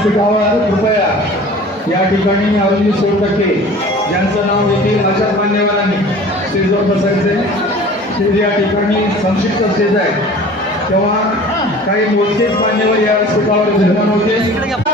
व्यासपीठावर कृपया या ठिकाणी अरविंद सोरटक्के यांचं नाव येथील अशाच मान्यवरांनी स्टेजवर बसायचे ते या ठिकाणी संक्षिप्त स्टेज आहे. तेव्हा काही मोजकेच मान्यवर या व्यासपीठावर निर्माण होते.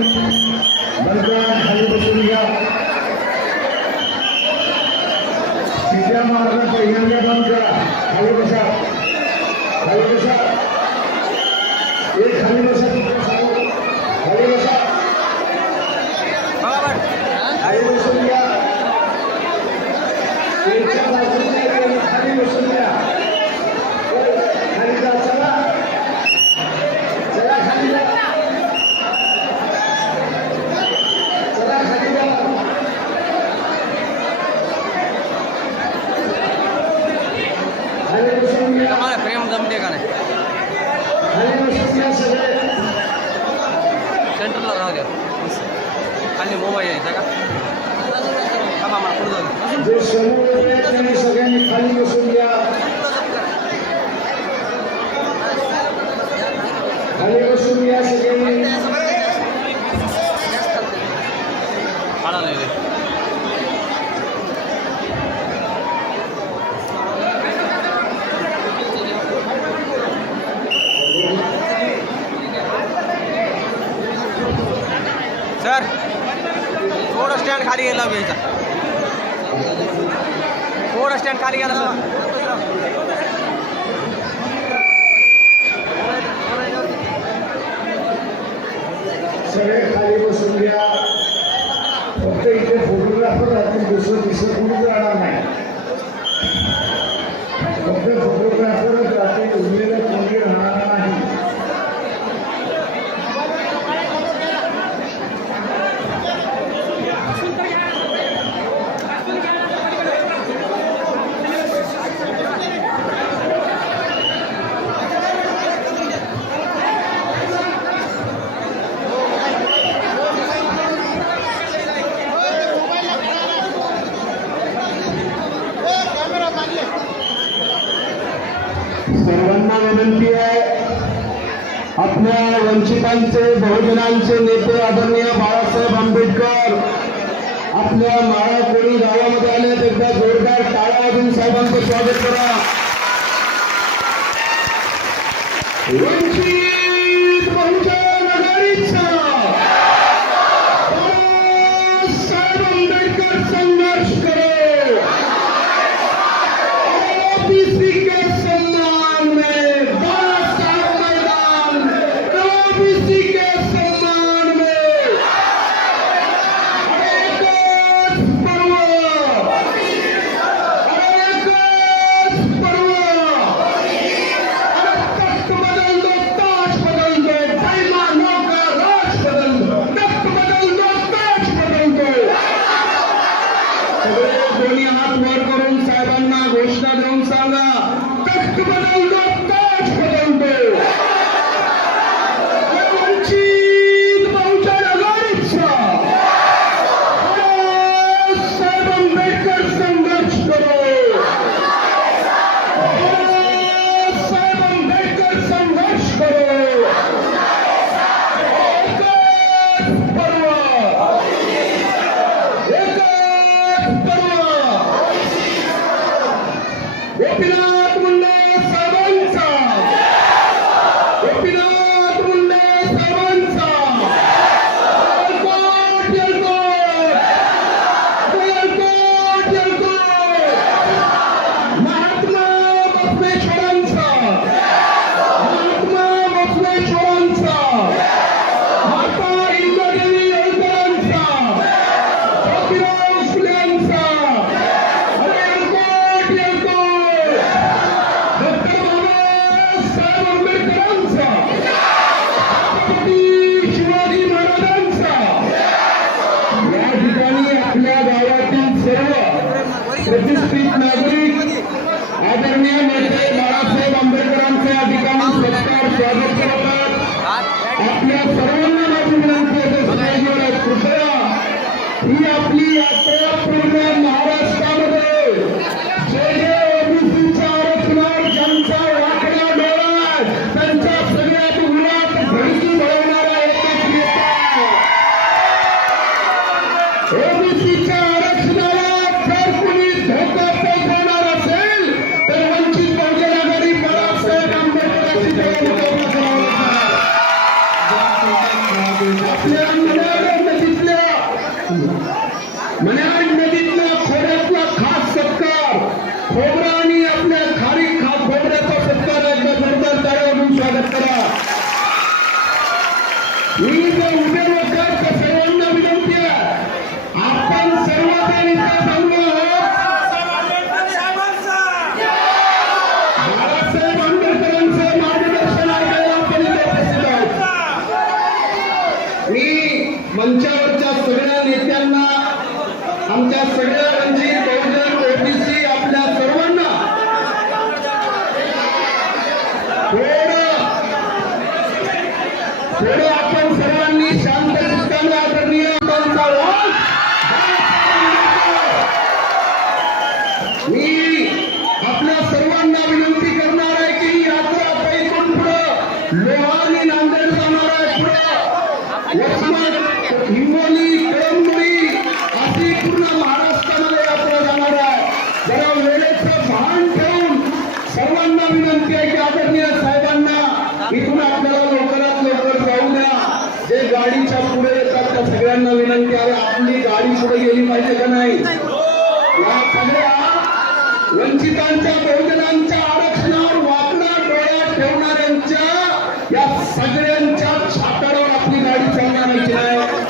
मोबाईल खाली बसून घ्या सीट्या पहिल्यांदा बंद करा खाली बसा खाली बसा एक खाली बसा तुमच्यासमोर. खाली बसा खाली बसून घ्या एकच्या बाजूने एक खाली बसून घ्या खाली जा चला चला खाली जा चला खाली जा खाली बसून घ्या तुम्हाला प्रेम जमते का नाही खाली बसून घ्या सगळे सेंटरला राहू द्या खाली मोबाईल यायचा का थांबा मला पुढे जाऊ जे समोर उभे आहेत त्यांनी सगळ्यांनी खाली बसून घ्या खाली बसून घ्या सगळ्यांनी काढा नाही रे सर थोडं स्टँड खाली गेला घ्यायचा फोर स्टँड खाली गेला? वंचितांचे बहुजनांचे नेते आदरणीय बाळासाहेब आंबेडकर. आपल्या माळाकोळी गावामध्ये आले एकदा जोरदार टाळ्या वाजून साहेबांचं स्वागत करा. সাধারণ आपल्या सर्वांना माझी विनंती आहे कृपया ही आपली यात्रा पूर्ण Africa and Jim Bogan. विनंती आहे की आदरणीय साहेबांना इथून आपल्याला लवकरात लवकर जाऊ द्या. जे गाडीच्या पुढे येतात त्या सगळ्यांना विनंती आहे आपली गाडी पुढे गेली पाहिजे का नाही? या सगळ्या वंचितांच्या बहुजनांच्या आरक्षणावर वाकडा डोळ्या ठेवणाऱ्यांच्या या सगळ्यांच्या छातावर आपली गाडी चालणार नाही.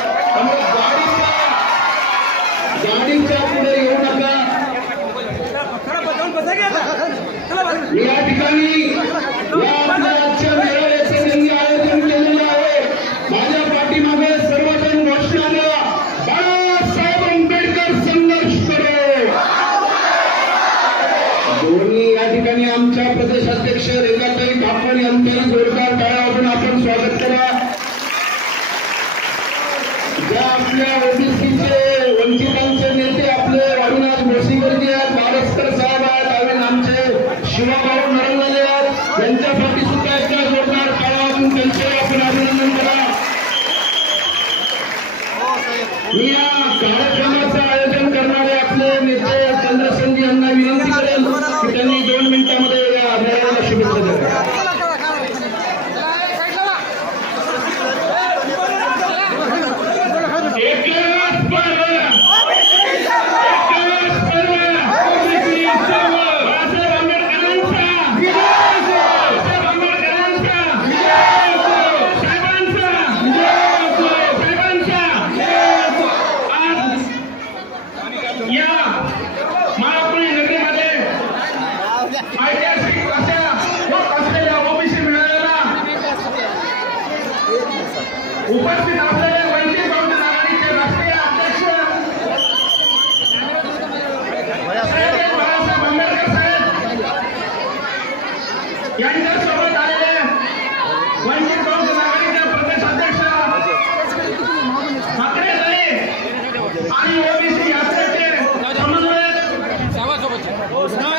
Not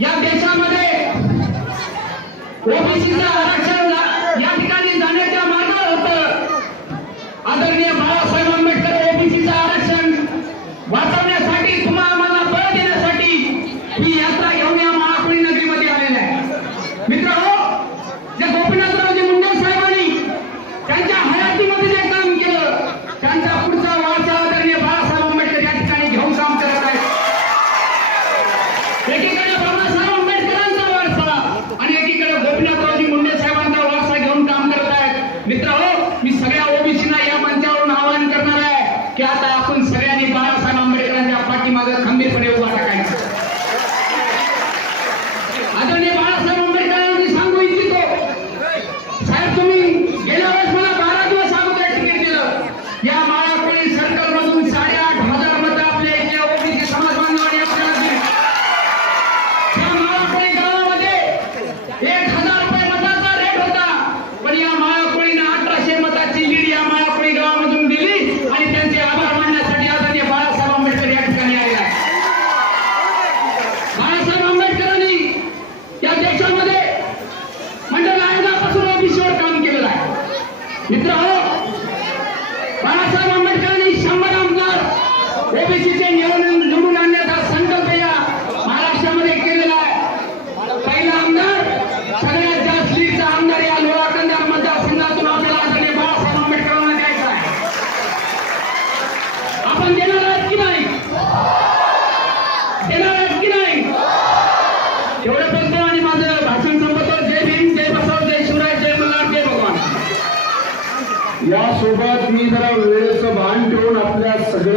या देशामध्ये ओबीसीचं आरक्षण या ठिकाणी जाण्याच्या मार्गावर होत. आदरणीय बाळासाहेब आंबेडकर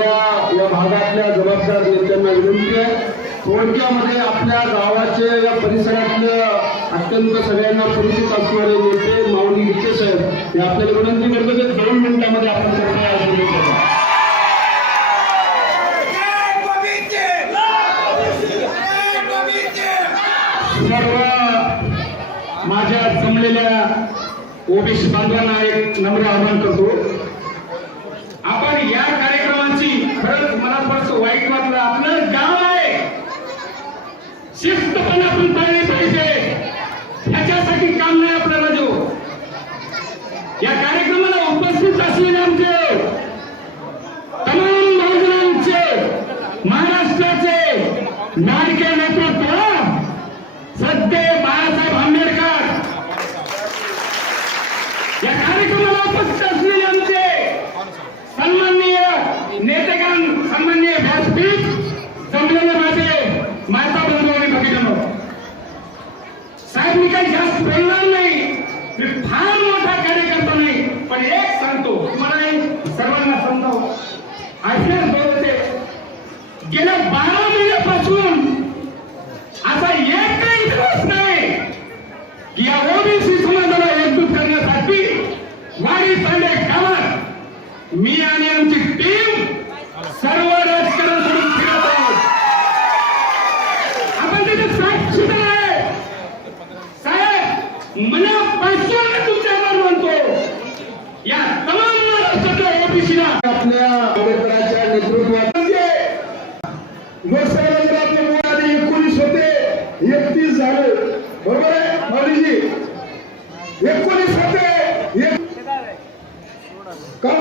किंवा या भागातल्या जबाबदार नेत्यांना विनंती आहे. थोडक्यामध्ये आपल्या गावाचे या परिसरातले अत्यंत सगळ्यांना परिचित असणारे नेते माऊली विखे साहेब हे आपल्याला विनंती करतो की दोन मिनिटांमध्ये आपण सरकार सर्व माझ्या जमलेल्या ओबीसी बांधवांना एक नम्र आवाहन करतो.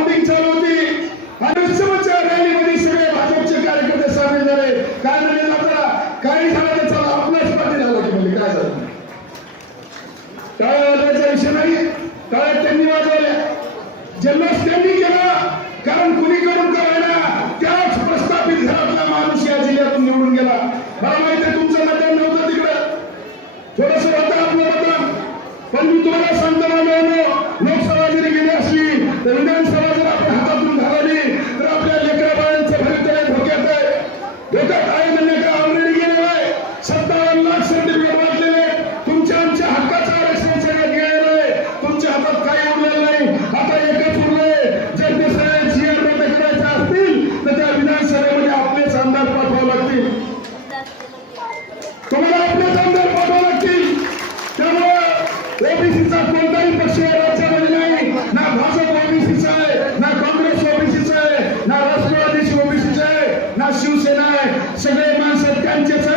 धावपळी चालू होती आणि रॅलीमध्ये सगळे भाजपचे कार्यकर्ते सामील झाले कारण